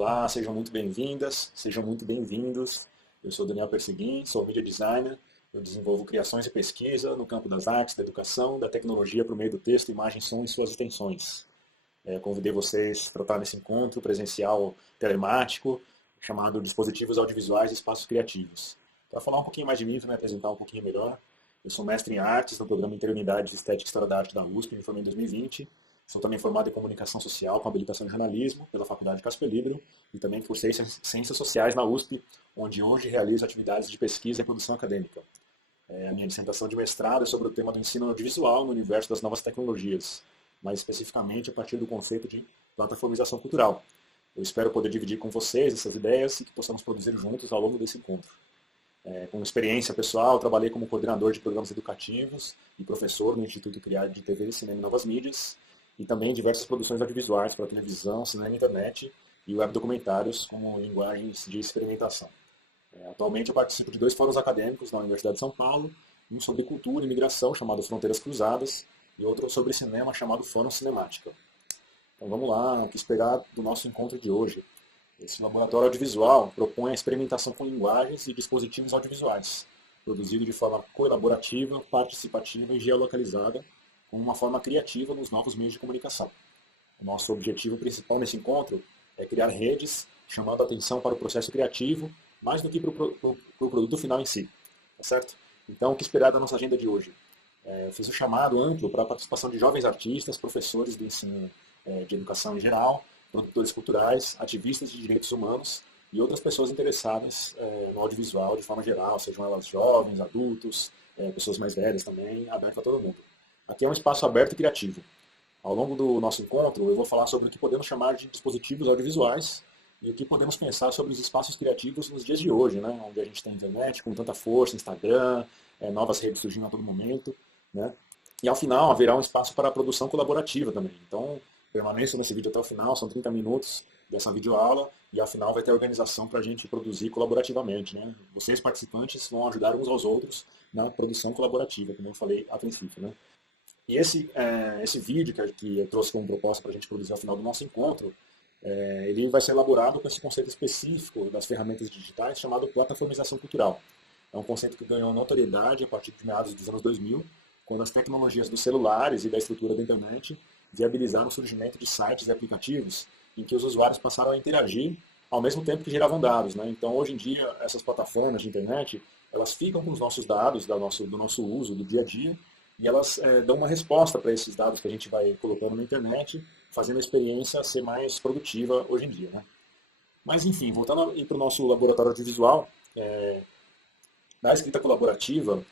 Olá, sejam muito bem-vindas, sejam muito bem-vindos. Eu sou Daniel Perseguin, sou media designer. Eu desenvolvo criações e pesquisa no campo das artes, da educação, da tecnologia por meio do texto, imagem, som e suas extensões. Convidei vocês para estar nesse encontro presencial telemático, chamado Dispositivos Audiovisuais e Espaços Criativos. Para falar um pouquinho mais de mim, para me apresentar um pouquinho melhor, eu sou mestre em artes no programa Interunidade de Estética e História da Arte da USP, me formei em 2020. Sou também formado em Comunicação Social com habilitação em Jornalismo pela Faculdade Casper Libero e também cursei Ciências Sociais na USP, onde hoje realizo atividades de pesquisa e produção acadêmica. A minha dissertação de mestrado é sobre o tema do ensino audiovisual no universo das novas tecnologias, mais especificamente a partir do conceito de plataformização cultural. Eu espero poder dividir com vocês essas ideias e que possamos produzir juntos ao longo desse encontro. Com experiência pessoal, trabalhei como coordenador de programas educativos e professor no Instituto Criado de TV, Cinema e Novas Mídias, e também diversas produções audiovisuais para televisão, cinema e internet e web documentários como linguagens de experimentação. Atualmente eu participo de 2 fóruns acadêmicos na Universidade de São Paulo, um sobre cultura e migração, chamado Fronteiras Cruzadas, e outro sobre cinema, chamado Fórum Cinemática. Então vamos lá, o que esperar do nosso encontro de hoje? Esse laboratório audiovisual propõe a experimentação com linguagens e dispositivos audiovisuais, produzido de forma colaborativa, participativa e geolocalizada, com uma forma criativa nos novos meios de comunicação. O nosso objetivo principal nesse encontro é criar redes, chamando a atenção para o processo criativo, mais do que para o produto final em si. Tá certo? Então, o que esperar da nossa agenda de hoje? Eu fiz um chamado amplo para a participação de jovens artistas, professores do ensino de educação em geral, produtores culturais, ativistas de direitos humanos e outras pessoas interessadas no audiovisual de forma geral, sejam elas jovens, adultos, pessoas mais velhas também, aberto a todo mundo. Aqui é um espaço aberto e criativo. Ao longo do nosso encontro, eu vou falar sobre o que podemos chamar de dispositivos audiovisuais e o que podemos pensar sobre os espaços criativos nos dias de hoje, né? Onde a gente tem internet com tanta força, Instagram, novas redes surgindo a todo momento, né? E ao final haverá um espaço para a produção colaborativa também. Então, permaneçam nesse vídeo até o final, são 30 minutos dessa videoaula e ao final vai ter organização para a gente produzir colaborativamente, né? Vocês participantes vão ajudar uns aos outros na produção colaborativa, como eu falei a princípio, né? E esse vídeo que eu trouxe como proposta para a gente produzir ao final do nosso encontro, ele vai ser elaborado com esse conceito específico das ferramentas digitais chamado plataformização cultural. É um conceito que ganhou notoriedade a partir de meados dos anos 2000, quando as tecnologias dos celulares e da estrutura da internet viabilizaram o surgimento de sites e aplicativos em que os usuários passaram a interagir ao mesmo tempo que geravam dados, né? Então, hoje em dia, essas plataformas de internet, elas ficam com os nossos dados do nosso uso do dia a dia, e elas dão uma resposta para esses dados que a gente vai colocando na internet, fazendo a experiência ser mais produtiva hoje em dia, né? Mas, enfim, voltando para o nosso laboratório audiovisual, na escrita colaborativa,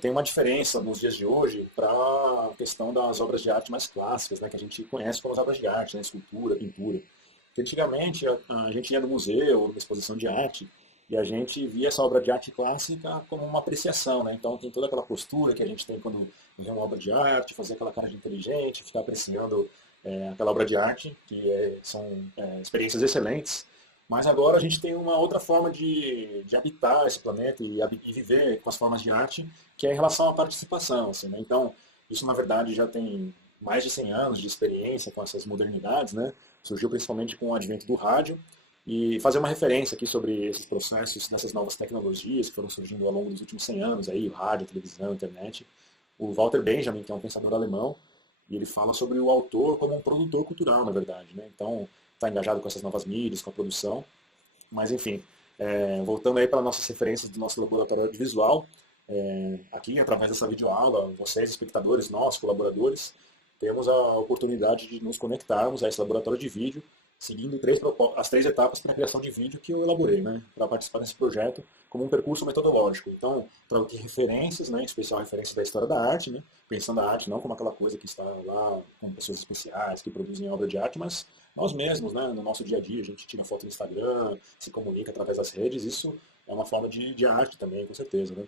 tem uma diferença nos dias de hoje para a questão das obras de arte mais clássicas, né, que a gente conhece como as obras de arte, né, escultura, pintura. Porque antigamente a gente ia no museu ou numa exposição de arte, e a gente via essa obra de arte clássica como uma apreciação, né? Então tem toda aquela postura que a gente tem quando vê uma obra de arte, fazer aquela cara de inteligente, ficar apreciando aquela obra de arte, que são experiências excelentes. Mas agora a gente tem uma outra forma de habitar esse planeta e viver com as formas de arte, que é em relação à participação. Assim, né? Então, isso na verdade já tem mais de 100 anos de experiência com essas modernidades, né? Surgiu principalmente com o advento do rádio. E fazer uma referência aqui sobre esses processos, nessas novas tecnologias que foram surgindo ao longo dos últimos 100 anos, aí, o rádio, a televisão, a internet. O Walter Benjamin, que é um pensador alemão, e ele fala sobre o autor como um produtor cultural, na verdade, né? Então, está engajado com essas novas mídias, com a produção. Mas, enfim, voltando aí para nossas referências do nosso laboratório audiovisual, aqui, através dessa videoaula, vocês, espectadores, nós, colaboradores, temos a oportunidade de nos conectarmos a esse laboratório de vídeo, seguindo as 3 etapas para a criação de vídeo que eu elaborei, né, para participar desse projeto como um percurso metodológico. Então, trago referências, né, em especial referências da história da arte, né, pensando a arte não como aquela coisa que está lá com pessoas especiais que produzem obra de arte, mas nós mesmos, né, no nosso dia a dia, a gente tira foto no Instagram, se comunica através das redes, isso é uma forma de arte também, com certeza. Né.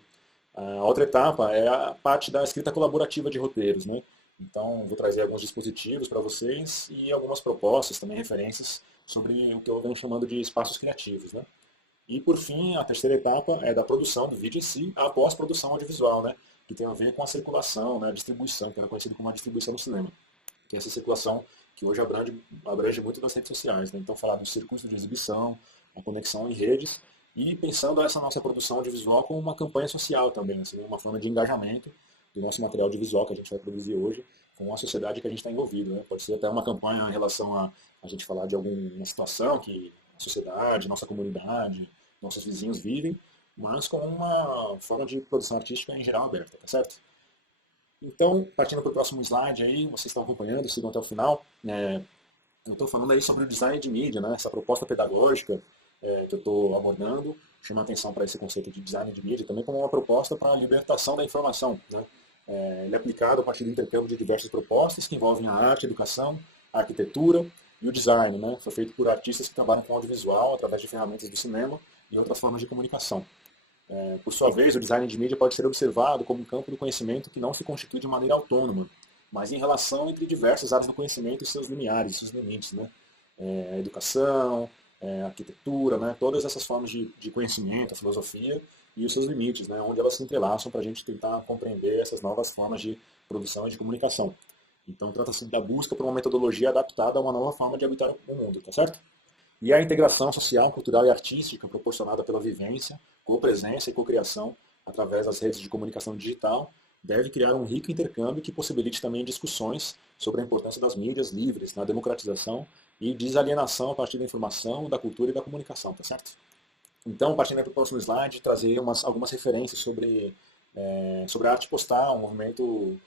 A outra etapa é a parte da escrita colaborativa de roteiros, né. Então, vou trazer alguns dispositivos para vocês e algumas propostas, também referências, sobre o que eu venho chamando de espaços criativos. Né? E, por fim, a terceira etapa é da produção do vídeo em si, a pós-produção audiovisual, né? Que tem a ver com a circulação, né? A distribuição, que era conhecido como a distribuição no cinema. Que é essa circulação que hoje abrange muito das redes sociais, né? Então, falar do circuito de exibição, a conexão em redes, e pensando essa nossa produção audiovisual como uma campanha social também, assim, uma forma de engajamento do nosso material audiovisual que a gente vai produzir hoje com a sociedade que a gente está envolvido, né? Pode ser até uma campanha em relação a gente falar de alguma situação que a sociedade, nossa comunidade, nossos vizinhos vivem, mas com uma forma de produção artística em geral aberta, tá certo? Então, partindo para o próximo slide aí, vocês estão acompanhando, sigam até o final. Eu estou falando aí sobre o design de mídia, né? Essa proposta pedagógica que eu estou abordando, chama a atenção para esse conceito de design de mídia também como uma proposta para a libertação da informação, né? Ele é aplicado a partir do intercâmbio de diversas propostas que envolvem a arte, a educação, a arquitetura e o design, né? Foi feito por artistas que trabalham com audiovisual através de ferramentas do cinema e outras formas de comunicação. Por sua vez, o design de mídia pode ser observado como um campo do conhecimento que não se constitui de maneira autônoma, mas em relação entre diversas áreas do conhecimento e seus limiares, seus limites, né? A educação, a arquitetura, né? Todas essas formas de conhecimento, a filosofia e os seus limites, né? Onde elas se entrelaçam para a gente tentar compreender essas novas formas de produção e de comunicação. Então, trata-se da busca por uma metodologia adaptada a uma nova forma de habitar o mundo, tá certo? E a integração social, cultural e artística proporcionada pela vivência, copresença e cocriação através das redes de comunicação digital deve criar um rico intercâmbio que possibilite também discussões sobre a importância das mídias livres na democratização e desalienação a partir da informação, da cultura e da comunicação, tá certo? Então, partindo para o próximo slide, trazer algumas referências sobre a arte postal, um movimento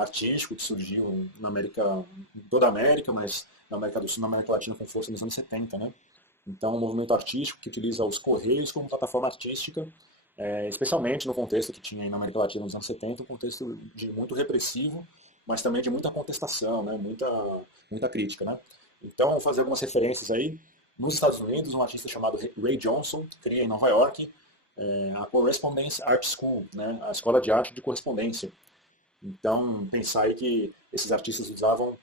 artístico que surgiu em toda a América, mas na América do Sul, na América Latina com força nos anos 70, né? Então, um movimento artístico que utiliza os correios como plataforma artística, especialmente no contexto que tinha aí na América Latina nos anos 70, um contexto de muito repressivo, mas também de muita contestação, né? Muita crítica, né? Então, vou fazer algumas referências aí. Nos Estados Unidos, um artista chamado Ray Johnson cria em Nova York a Correspondence Art School, né? A escola de arte de correspondência. Então, pensar aí que esses artistas usavam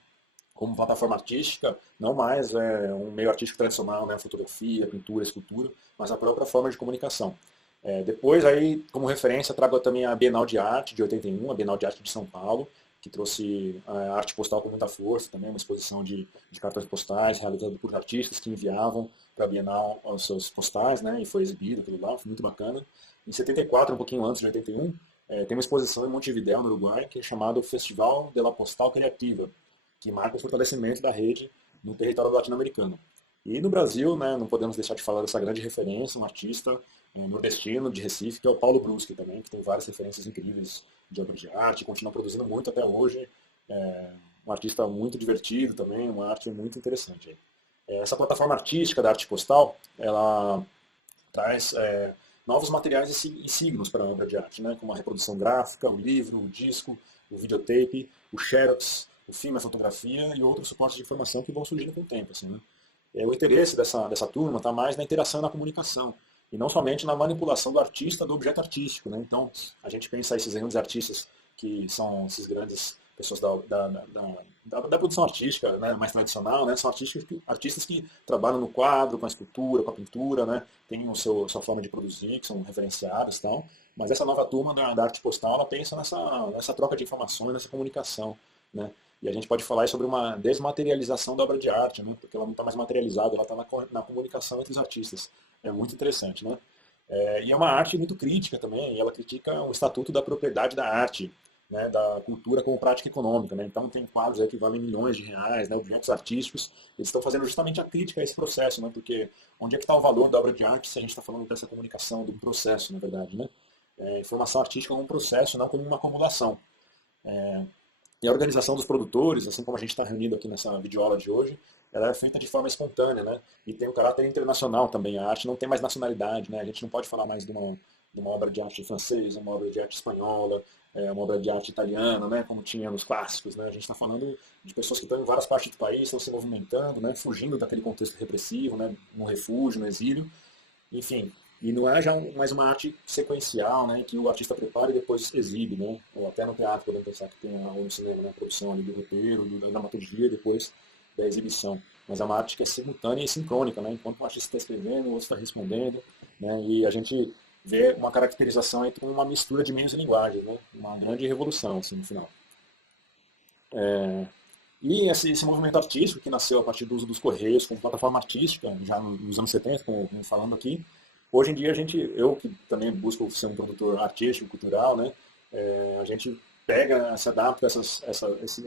como plataforma artística, não mais um meio artístico tradicional, né, fotografia, pintura, escultura, mas a própria forma de comunicação. Depois, aí, como referência, trago também a Bienal de Arte de 81, a Bienal de Arte de São Paulo, que trouxe a arte postal com muita força, também uma exposição de cartões postais realizada por artistas que enviavam para a Bienal os seus postais, né, e foi exibido aquilo lá, foi muito bacana. Em 74, um pouquinho antes de 81, tem uma exposição em Montevidéu, no Uruguai, que é chamado Festival de la Postal Creativa, que marca o fortalecimento da rede no território latino-americano. E no Brasil, né, não podemos deixar de falar dessa grande referência, um artista nordestino de Recife, que é o Paulo Bruschi também, que tem várias referências incríveis de obra de arte, continua produzindo muito até hoje. Um artista muito divertido também, uma arte muito interessante. Essa plataforma artística da arte postal, ela traz novos materiais e signos para a obra de arte, né, como a reprodução gráfica, o livro, o disco, o videotape, o xerox, o filme, a fotografia e outros suportes de informação que vão surgindo com o tempo. Assim, né? O interesse dessa turma está mais na interação e na comunicação, e não somente na manipulação do artista, do objeto artístico. Né? Então, a gente pensa esses grandes artistas que são esses grandes pessoas da produção artística, né, mais tradicional, né, são artistas que trabalham no quadro, com a escultura, com a pintura, né, tem sua forma de produzir, que são referenciadas e tal. Mas essa nova turma da arte postal, ela pensa nessa troca de informações, nessa comunicação. Né? E a gente pode falar sobre uma desmaterialização da obra de arte, né? Porque ela não está mais materializada, ela está na comunicação entre os artistas. É muito interessante. Né? E é uma arte muito crítica também, e ela critica o estatuto da propriedade da arte, né? Da cultura como prática econômica. Né? Então tem quadros aí que valem milhões de reais, né? Objetos artísticos, eles estão fazendo justamente a crítica a esse processo, né? Porque onde é que está o valor da obra de arte se a gente está falando dessa comunicação, de um processo, na verdade. Né? Informação artística como um processo, não como uma acumulação. E a organização dos produtores, assim como a gente está reunido aqui nessa videoaula de hoje, ela é feita de forma espontânea, né? E tem um caráter internacional também. A arte não tem mais nacionalidade, né? A gente não pode falar mais de uma obra de arte francesa, uma obra de arte espanhola, uma obra de arte italiana, né? Como tinha nos clássicos, né? A gente está falando de pessoas que estão em várias partes do país, estão se movimentando, né? Fugindo daquele contexto repressivo, né? No refúgio, no exílio. Enfim, e não é já mais uma arte sequencial, né, que o artista prepara e depois exibe, né, ou até no teatro podemos pensar que tem, ou no cinema, né, a produção ali do roteiro, da dramaturgia, depois da exibição. Mas é uma arte que é simultânea e sincrônica, né, enquanto o artista está escrevendo, o outro está respondendo, né, e a gente vê uma caracterização entre uma mistura de meios e linguagens, né, uma grande revolução, assim, no final. E esse movimento artístico que nasceu a partir do uso dos Correios como plataforma artística, já nos anos 70, como falando aqui, hoje em dia eu que também busco ser um produtor artístico, cultural, né, a gente pega, se adapta a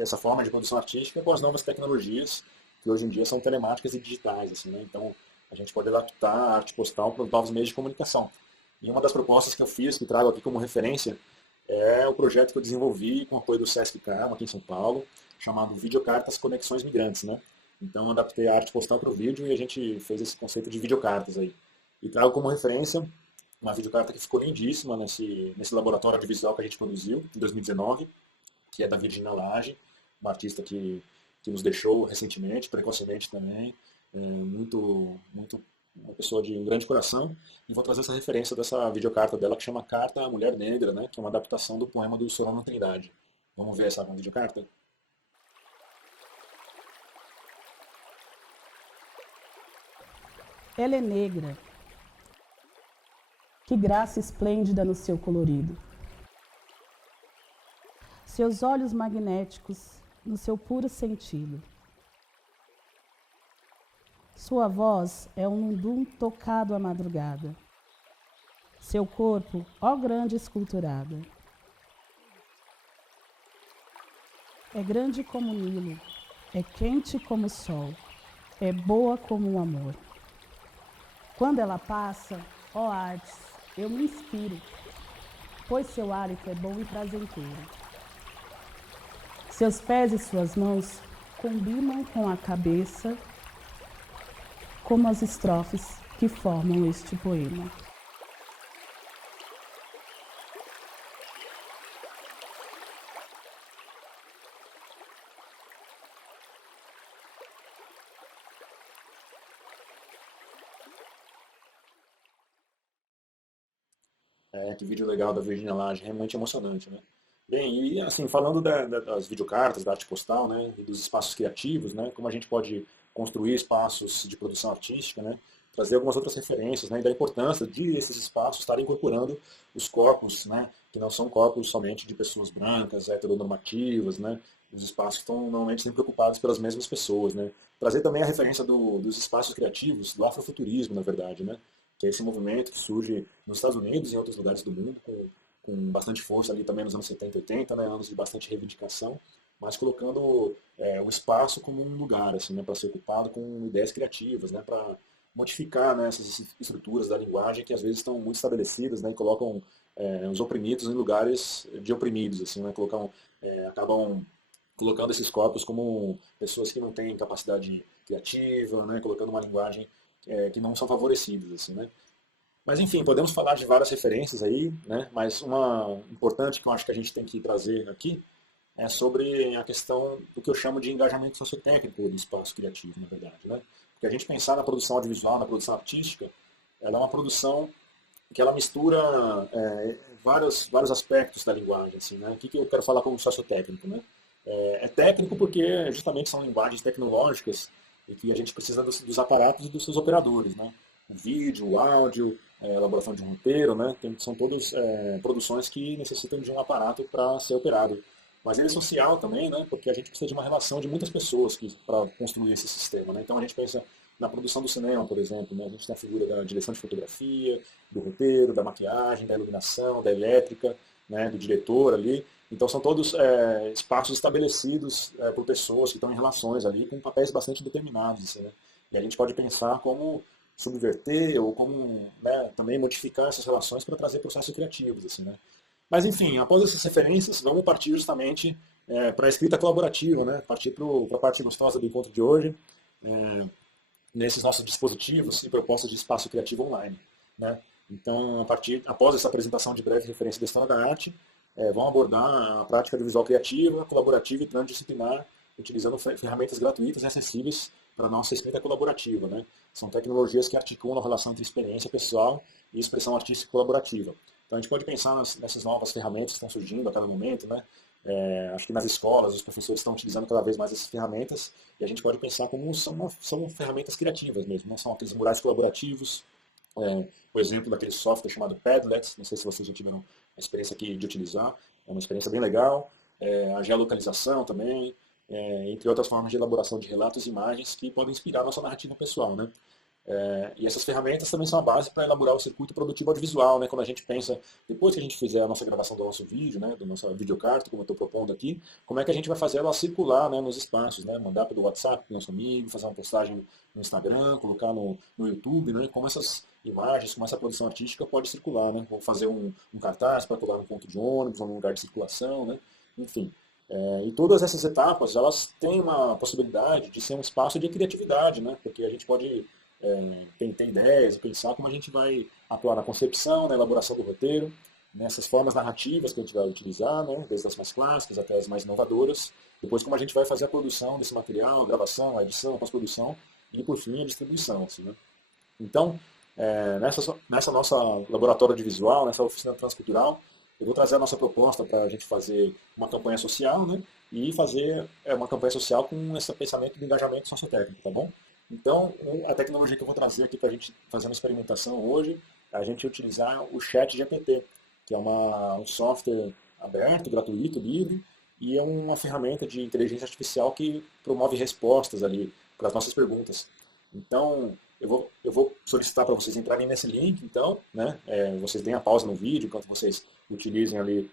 essa forma de produção artística com as novas tecnologias, que hoje em dia são telemáticas e digitais, assim, né? Então, a gente pode adaptar a arte postal para os novos meios de comunicação. E uma das propostas que eu fiz, que trago aqui como referência, é o projeto que eu desenvolvi com o apoio do Sesc Carmo, aqui em São Paulo, chamado Videocartas Conexões Migrantes, né? Então, eu adaptei a arte postal para o vídeo e a gente fez esse conceito de videocartas aí. E trago como referência uma videocarta que ficou lindíssima nesse laboratório audiovisual que a gente produziu em 2019, que é da Virginia Lage, uma artista que nos deixou recentemente, precocemente também, muito uma pessoa de um grande coração, e vou trazer essa referência dessa videocarta dela que chama Carta à Mulher Negra, né, que é uma adaptação do poema do Solano Trindade. Vamos ver essa videocarta? Ela é negra. Que graça esplêndida no seu colorido. Seus olhos magnéticos no seu puro sentido. Sua voz é um undum tocado à madrugada. Seu corpo, ó grande esculturada. É grande como o Nilo, é quente como o sol, é boa como o amor. Quando ela passa, ó artes, eu me inspiro, pois seu hálito é bom e prazenteiro. Seus pés e suas mãos combinam com a cabeça, como as estrofes que formam este poema. Que vídeo legal da Virginia Lage, realmente emocionante, né? Bem, e assim, falando das videocartas, da arte postal, né, e dos espaços criativos, né, como a gente pode construir espaços de produção artística, né, trazer algumas outras referências, né, e da importância de esses espaços estarem incorporando os corpos, né, que não são corpos somente de pessoas brancas, heteronormativas, né, os espaços que estão normalmente sempre ocupados pelas mesmas pessoas, né. Trazer também a referência dos espaços criativos, do afrofuturismo, na verdade, né, que é esse movimento que surge nos Estados Unidos e em outros lugares do mundo, com bastante força ali também nos anos 70 e 80, né, anos de bastante reivindicação, mas colocando o espaço como um lugar assim, né, para ser ocupado com ideias criativas, né, para modificar, né, essas estruturas da linguagem que às vezes estão muito estabelecidas, né, e colocam os oprimidos em lugares de oprimidos, assim, né, acabam colocando esses corpos como pessoas que não têm capacidade criativa, né, colocando uma linguagem que não são favorecidas, assim, né. Mas enfim, podemos falar de várias referências aí, né? Mas uma importante que eu acho que a gente tem que trazer aqui é sobre a questão do que eu chamo de engajamento sociotécnico do espaço criativo, na verdade, né? Porque a gente pensar na produção audiovisual, na produção artística, ela é uma produção que ela mistura vários aspectos da linguagem, assim, né? O que eu quero falar como sociotécnico, né? É técnico porque justamente são linguagens tecnológicas e que a gente precisa dos aparatos e dos seus operadores, né? O vídeo, o áudio, elaboração de um roteiro, né? São todas produções que necessitam de um aparato para ser operado. Mas ele é social também, né? Porque a gente precisa de uma relação de muitas pessoas para construir esse sistema, né? Então a gente pensa na produção do cinema, por exemplo, né? A gente tem a figura da direção de fotografia, do roteiro, da maquiagem, da iluminação, da elétrica, né? Do diretor ali. Então são todos espaços estabelecidos por pessoas que estão em relações ali com papéis bastante determinados, assim, né? E a gente pode pensar como subverter ou como, né, também modificar essas relações para trazer processos criativos, assim, né? Mas enfim, após essas referências, vamos partir justamente para a escrita colaborativa, né? Partir para a parte gostosa do encontro de hoje, nesses nossos dispositivos e propostas de espaço criativo online, né? Então, após essa apresentação de breve referência da história da arte, vão abordar a prática de visual criativa, colaborativa e transdisciplinar, utilizando ferramentas gratuitas e acessíveis para a nossa escrita colaborativa, né? São tecnologias que articulam a relação entre experiência pessoal e expressão artística colaborativa. Então a gente pode pensar nessas novas ferramentas que estão surgindo a cada momento, né? Acho que nas escolas os professores estão utilizando cada vez mais essas ferramentas e a gente pode pensar como são ferramentas criativas mesmo, né? São aqueles murais colaborativos, o exemplo daquele software chamado Padlet, não sei se vocês já tiveram a experiência aqui de utilizar, é uma experiência bem legal, a geolocalização também, entre outras formas de elaboração de relatos e imagens que podem inspirar a nossa narrativa pessoal, né? E essas ferramentas também são a base para elaborar o circuito produtivo audiovisual, né? Quando a gente pensa, depois que a gente fizer a nossa gravação do nosso vídeo, né? Do nosso videocarta, como eu estou propondo aqui, como é que a gente vai fazer ela circular, né? Nos espaços, né? Mandar pelo WhatsApp para o nosso amigo, fazer uma postagem no Instagram, colocar no YouTube, né? Como essas imagens, como essa produção artística pode circular, né? Ou fazer um cartaz para colar num ponto de ônibus, ou num lugar de circulação, né? Enfim. E todas essas etapas, elas têm uma possibilidade de ser um espaço de criatividade, né? Porque a gente pode ter ideias, pensar como a gente vai atuar na concepção, na elaboração do roteiro, nessas formas narrativas que a gente vai utilizar, né, desde as mais clássicas até as mais inovadoras, depois como a gente vai fazer a produção desse material, a gravação, a edição, a pós-produção e, por fim, a distribuição. Assim, né? Então, nessa nossa laboratório de visual, nessa oficina transcultural, eu vou trazer a nossa proposta para a gente fazer uma campanha social, né, e fazer uma campanha social com esse pensamento de engajamento sociotécnico, tá bom? Então, a tecnologia que eu vou trazer aqui para a gente fazer uma experimentação hoje, é a gente utilizar o ChatGPT, que é um software aberto, gratuito, livre, e é uma ferramenta de inteligência artificial que promove respostas ali para as nossas perguntas. Então, eu vou solicitar para vocês entrarem nesse link, então, né? Vocês deem a pausa no vídeo enquanto vocês utilizem ali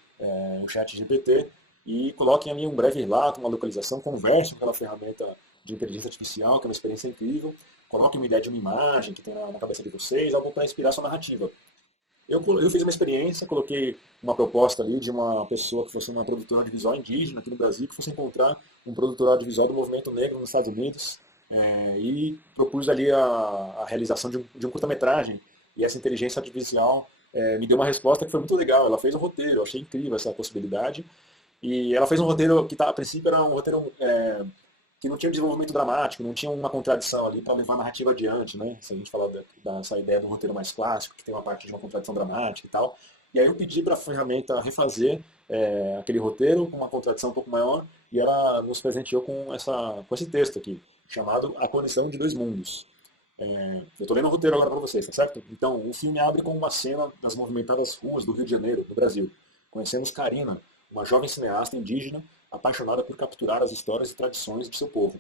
o ChatGPT e coloquem ali um breve relato, uma localização, conversem com aquela ferramenta de inteligência artificial, que é uma experiência incrível. Coloquem uma ideia de uma imagem que tem na cabeça de vocês, algo para inspirar a sua narrativa. Eu fiz uma experiência, coloquei uma proposta ali de uma pessoa que fosse uma produtora audiovisual indígena aqui no Brasil, que fosse encontrar um produtor audiovisual do movimento negro nos Estados Unidos, e propus ali a realização de um curta-metragem. E essa inteligência artificial me deu uma resposta que foi muito legal. Ela fez um roteiro, eu achei incrível essa possibilidade. E ela fez um roteiro que, a princípio, era um roteiro que não tinha um desenvolvimento dramático, não tinha uma contradição ali para levar a narrativa adiante, né? Se a gente falar dessa ideia do roteiro mais clássico, que tem uma parte de uma contradição dramática e tal. E aí eu pedi para a ferramenta refazer aquele roteiro com uma contradição um pouco maior, e ela nos presenteou com esse texto aqui, chamado A Condição de Dois Mundos. Eu estou lendo o roteiro agora para vocês, tá certo? Então, o filme abre com uma cena das movimentadas ruas do Rio de Janeiro, no Brasil. Conhecemos Karina, uma jovem cineasta indígena apaixonada por capturar as histórias e tradições de seu povo.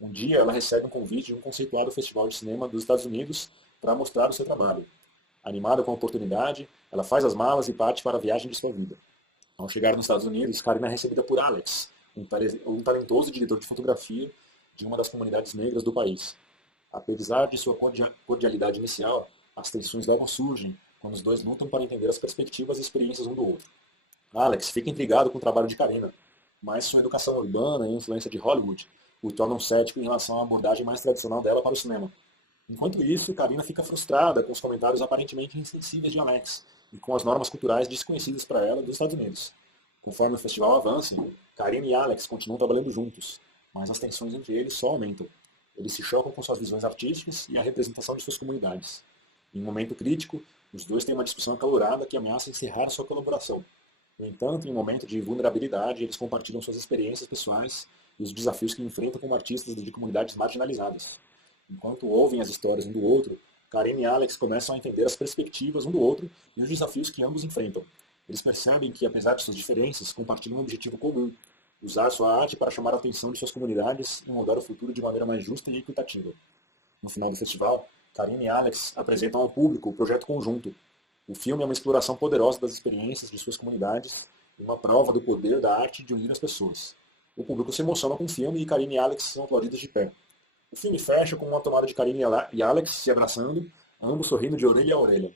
Um dia, ela recebe um convite de um conceituado festival de cinema dos Estados Unidos para mostrar o seu trabalho. Animada com a oportunidade, ela faz as malas e parte para a viagem de sua vida. Ao chegar nos Estados Unidos, Karina é recebida por Alex, um talentoso diretor de fotografia de uma das comunidades negras do país. Apesar de sua cordialidade inicial, as tensões logo surgem quando os dois lutam para entender as perspectivas e experiências um do outro. Alex fica intrigado com o trabalho de Karina, mas sua educação urbana e a influência de Hollywood o tornam cético em relação à abordagem mais tradicional dela para o cinema. Enquanto isso, Karina fica frustrada com os comentários aparentemente insensíveis de Alex e com as normas culturais desconhecidas para ela dos Estados Unidos. Conforme o festival avança, Karina e Alex continuam trabalhando juntos, mas as tensões entre eles só aumentam. Eles se chocam com suas visões artísticas e a representação de suas comunidades. Em um momento crítico, os dois têm uma discussão acalorada que ameaça encerrar sua colaboração. No entanto, em um momento de vulnerabilidade, eles compartilham suas experiências pessoais e os desafios que enfrentam como artistas de comunidades marginalizadas. Enquanto ouvem as histórias um do outro, Karen e Alex começam a entender as perspectivas um do outro e os desafios que ambos enfrentam. Eles percebem que, apesar de suas diferenças, compartilham um objetivo comum: usar sua arte para chamar a atenção de suas comunidades e mudar o futuro de maneira mais justa e equitativa. No final do festival, Karen e Alex apresentam ao público o projeto conjunto. O filme é uma exploração poderosa das experiências de suas comunidades e uma prova do poder da arte de unir as pessoas. O público se emociona com o filme e Karine e Alex são aplaudidos de pé. O filme fecha com uma tomada de Karine e Alex se abraçando, ambos sorrindo de orelha a orelha.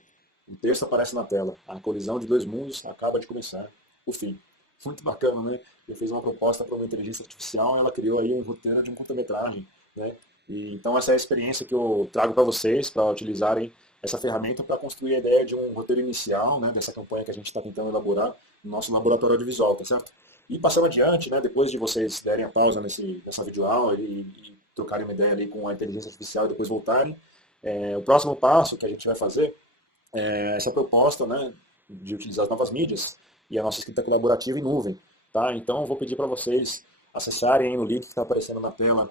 O texto aparece na tela. A colisão de dois mundos acaba de começar. O fim. Muito bacana, né? Eu fiz uma proposta para uma inteligência artificial e ela criou aí um roteiro de um curta-metragem, né? Então essa é a experiência que eu trago para vocês, para utilizarem essa ferramenta para construir a ideia de um roteiro inicial, né, dessa campanha que a gente está tentando elaborar no nosso laboratório audiovisual, tá certo? E passando adiante, né, depois de vocês derem a pausa nessa videoaula e trocarem uma ideia ali com a inteligência artificial e depois voltarem, o próximo passo que a gente vai fazer é essa proposta, né, de utilizar as novas mídias e a nossa escrita colaborativa em nuvem, tá? Então eu vou pedir para vocês acessarem aí no link que está aparecendo na tela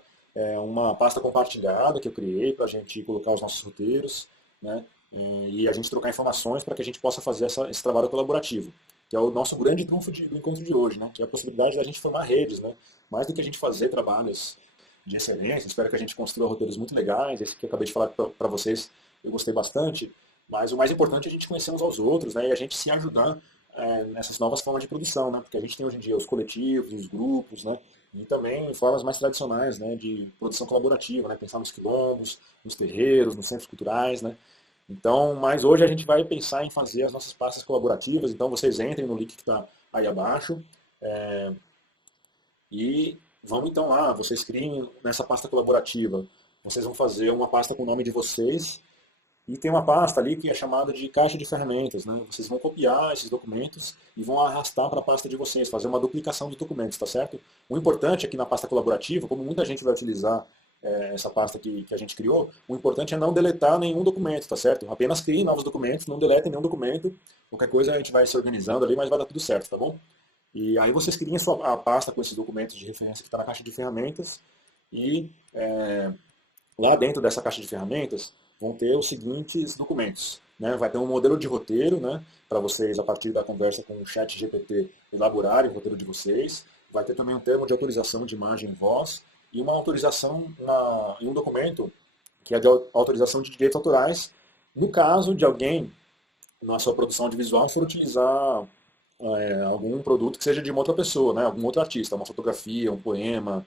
uma pasta compartilhada que eu criei para a gente colocar os nossos roteiros, né? E a gente trocar informações para que a gente possa fazer esse trabalho colaborativo, que é o nosso grande trunfo do encontro de hoje, né? Que é a possibilidade da gente formar redes, né? Mais do que a gente fazer trabalhos de excelência. Espero que a gente construa roteiros muito legais. Esse que eu acabei de falar para vocês, eu gostei bastante. Mas o mais importante é a gente conhecer uns aos outros, né? E a gente se ajudar nessas novas formas de produção, né? Porque a gente tem hoje em dia os coletivos, os grupos, né? E também formas mais tradicionais, né? De produção colaborativa, né? Pensar nos quilombos, nos terreiros, nos centros culturais, né? Então, mas hoje a gente vai pensar em fazer as nossas pastas colaborativas. Então, vocês entrem no link que está aí abaixo. E vamos então lá, vocês criem nessa pasta colaborativa. Vocês vão fazer uma pasta com o nome de vocês e tem uma pasta ali que é chamada de caixa de ferramentas, né? Vocês vão copiar esses documentos e vão arrastar para a pasta de vocês, fazer uma duplicação de documentos, tá certo? O importante aqui na pasta colaborativa, como muita gente vai utilizar essa pasta que a gente criou, o importante é não deletar nenhum documento, tá certo? Apenas criem novos documentos, não deletem nenhum documento. Qualquer coisa a gente vai se organizando ali, mas vai dar tudo certo, tá bom? E aí vocês criem a pasta com esses documentos de referência que está na caixa de ferramentas e lá dentro dessa caixa de ferramentas vão ter os seguintes documentos. Né? Vai ter um modelo de roteiro, né, para vocês, a partir da conversa com o chat GPT, elaborarem o roteiro de vocês. Vai ter também um termo de autorização de imagem e voz e uma autorização em um documento que é de autorização de direitos autorais, no caso de alguém, na sua produção audiovisual, for utilizar algum produto que seja de uma outra pessoa, né? Algum outro artista, uma fotografia, um poema,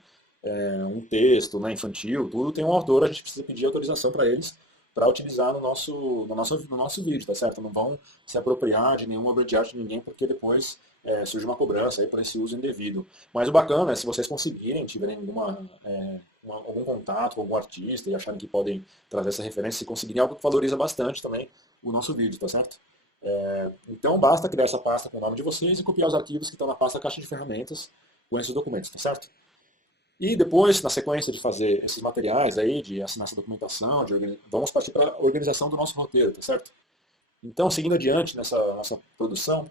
um texto, né, infantil, tudo tem um autor, a gente precisa pedir autorização para eles para utilizar no nosso vídeo, tá certo? Não vão se apropriar de nenhuma obra de arte de ninguém, porque depois surge uma cobrança aí por esse uso indevido. Mas o bacana é se vocês conseguirem, tiverem algum contato com algum artista e acharem que podem trazer essa referência, se conseguirem algo que valoriza bastante também o nosso vídeo, tá certo? Então basta criar essa pasta com o nome de vocês e copiar os arquivos que estão na pasta caixa de ferramentas com esses documentos, tá certo? E depois, na sequência de fazer esses materiais aí, de assinar essa documentação, vamos partir para a organização do nosso roteiro, tá certo? Então, seguindo adiante nessa nossa produção,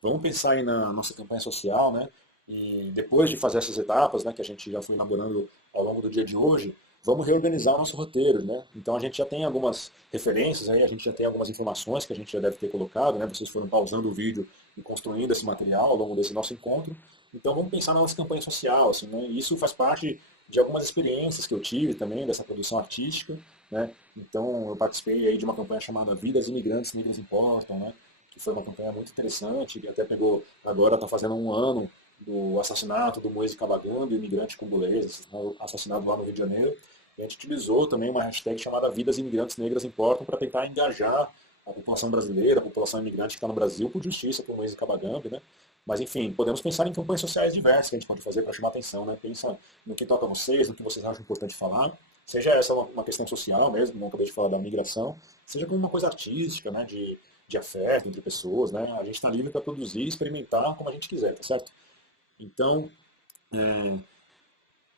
vamos pensar aí na nossa campanha social, né? E depois de fazer essas etapas, né, que a gente já foi elaborando ao longo do dia de hoje, vamos reorganizar o nosso roteiro, né? Então a gente já tem algumas referências aí, a gente já tem algumas informações que a gente já deve ter colocado, né? Vocês foram pausando o vídeo e construindo esse material ao longo desse nosso encontro. Então vamos pensar na nossa campanha social, assim, né? E isso faz parte de algumas experiências que eu tive também dessa produção artística, né? Então eu participei aí de uma campanha chamada Vidas Imigrantes Negras Importam, né? Que foi uma campanha muito interessante, que até pegou, agora está fazendo um ano do assassinato do Moise Kabagambi, imigrante congolês, assassinado lá no Rio de Janeiro. E a gente utilizou também uma hashtag chamada Vidas Imigrantes Negras Importam para tentar engajar a população brasileira, a população imigrante que está no Brasil por justiça por Moise Kabagambi, né? Mas enfim, podemos pensar em campanhas sociais diversas que a gente pode fazer para chamar atenção, né? Pensa no que toca a vocês, no que vocês acham importante falar. Seja essa uma questão social mesmo, como eu acabei de falar da migração, seja como uma coisa artística, né? De afeto entre pessoas, né? A gente está livre para produzir e experimentar como a gente quiser, tá certo? Então,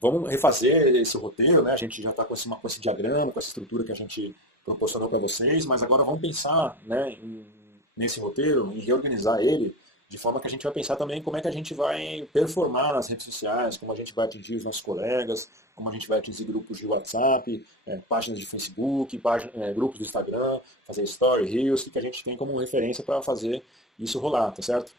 vamos refazer esse roteiro, né? A gente já está com esse diagrama, com essa estrutura que a gente proporcionou para vocês, mas agora vamos pensar, né, nesse roteiro, em reorganizar ele, de forma que a gente vai pensar também como é que a gente vai performar nas redes sociais, como a gente vai atingir os nossos colegas, como a gente vai atingir grupos de WhatsApp, páginas de Facebook, grupos do Instagram, fazer story, reels, que a gente tem como referência para fazer isso rolar, tá certo?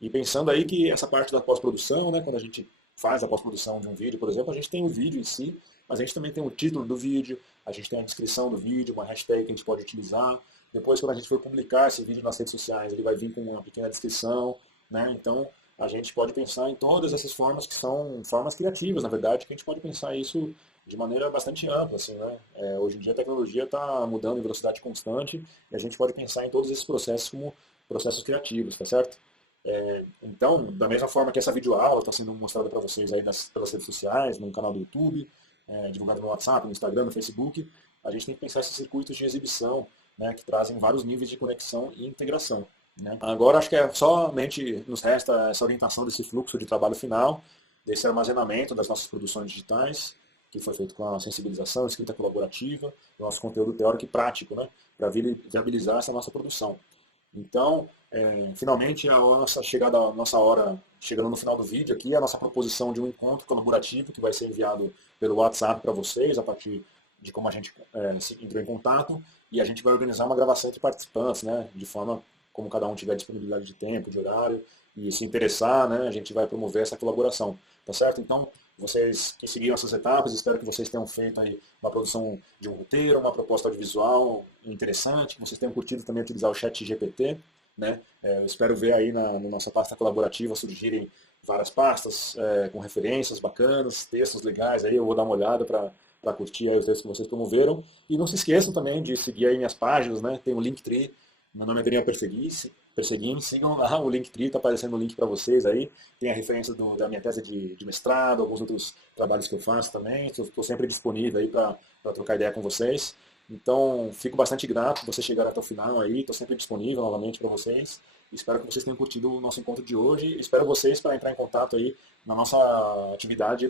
E pensando aí que essa parte da pós-produção, né, quando a gente faz a pós-produção de um vídeo, por exemplo, a gente tem o vídeo em si, mas a gente também tem o título do vídeo, a gente tem a descrição do vídeo, uma hashtag que a gente pode utilizar. Depois, quando a gente for publicar esse vídeo nas redes sociais, ele vai vir com uma pequena descrição, né? Então, a gente pode pensar em todas essas formas que são formas criativas, na verdade, que a gente pode pensar isso de maneira bastante ampla, assim, né? Hoje em dia a tecnologia está mudando em velocidade constante e a gente pode pensar em todos esses processos como processos criativos, tá certo? Então, da mesma forma que essa videoaula está sendo mostrada para vocês aí pelas redes sociais, no canal do YouTube, divulgado no WhatsApp, no Instagram, no Facebook, a gente tem que pensar esses circuitos de exibição, né, que trazem vários níveis de conexão e integração, né? Agora acho que somente nos resta essa orientação desse fluxo de trabalho final, desse armazenamento das nossas produções digitais, que foi feito com a sensibilização, escrita colaborativa, do nosso conteúdo teórico e prático, né, para viabilizar essa nossa produção. Então, finalmente, a nossa hora, chegando no final do vídeo aqui, a nossa proposição de um encontro colaborativo que vai ser enviado pelo WhatsApp para vocês, a partir de como a gente entrou em contato, e a gente vai organizar uma gravação entre participantes, né, de forma como cada um tiver disponibilidade de tempo, de horário, e se interessar, né, a gente vai promover essa colaboração, tá certo? Então, vocês que seguiram essas etapas, espero que vocês tenham feito aí uma produção de um roteiro, uma proposta audiovisual interessante, que vocês tenham curtido também utilizar o chat GPT, né? Eu espero ver aí na nossa pasta colaborativa surgirem várias pastas com referências bacanas, textos legais, aí eu vou dar uma olhada para curtir aí os textos que vocês promoveram. E não se esqueçam também de seguir aí minhas páginas, né? Tem o Linktree, meu nome é Daniel Perseguin, sigam lá o Linktree, está aparecendo o link para vocês aí. Tem a referência da minha tese de mestrado, alguns outros trabalhos que eu faço também. Estou sempre disponível aí para trocar ideia com vocês. Então, fico bastante grato por vocês chegarem até o final aí. Estou sempre disponível novamente para vocês. Espero que vocês tenham curtido o nosso encontro de hoje. Espero vocês para entrar em contato aí na nossa atividade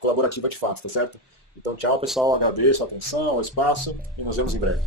colaborativa de fato, tá certo? Então, tchau, pessoal. Agradeço a atenção, o espaço e nos vemos em breve.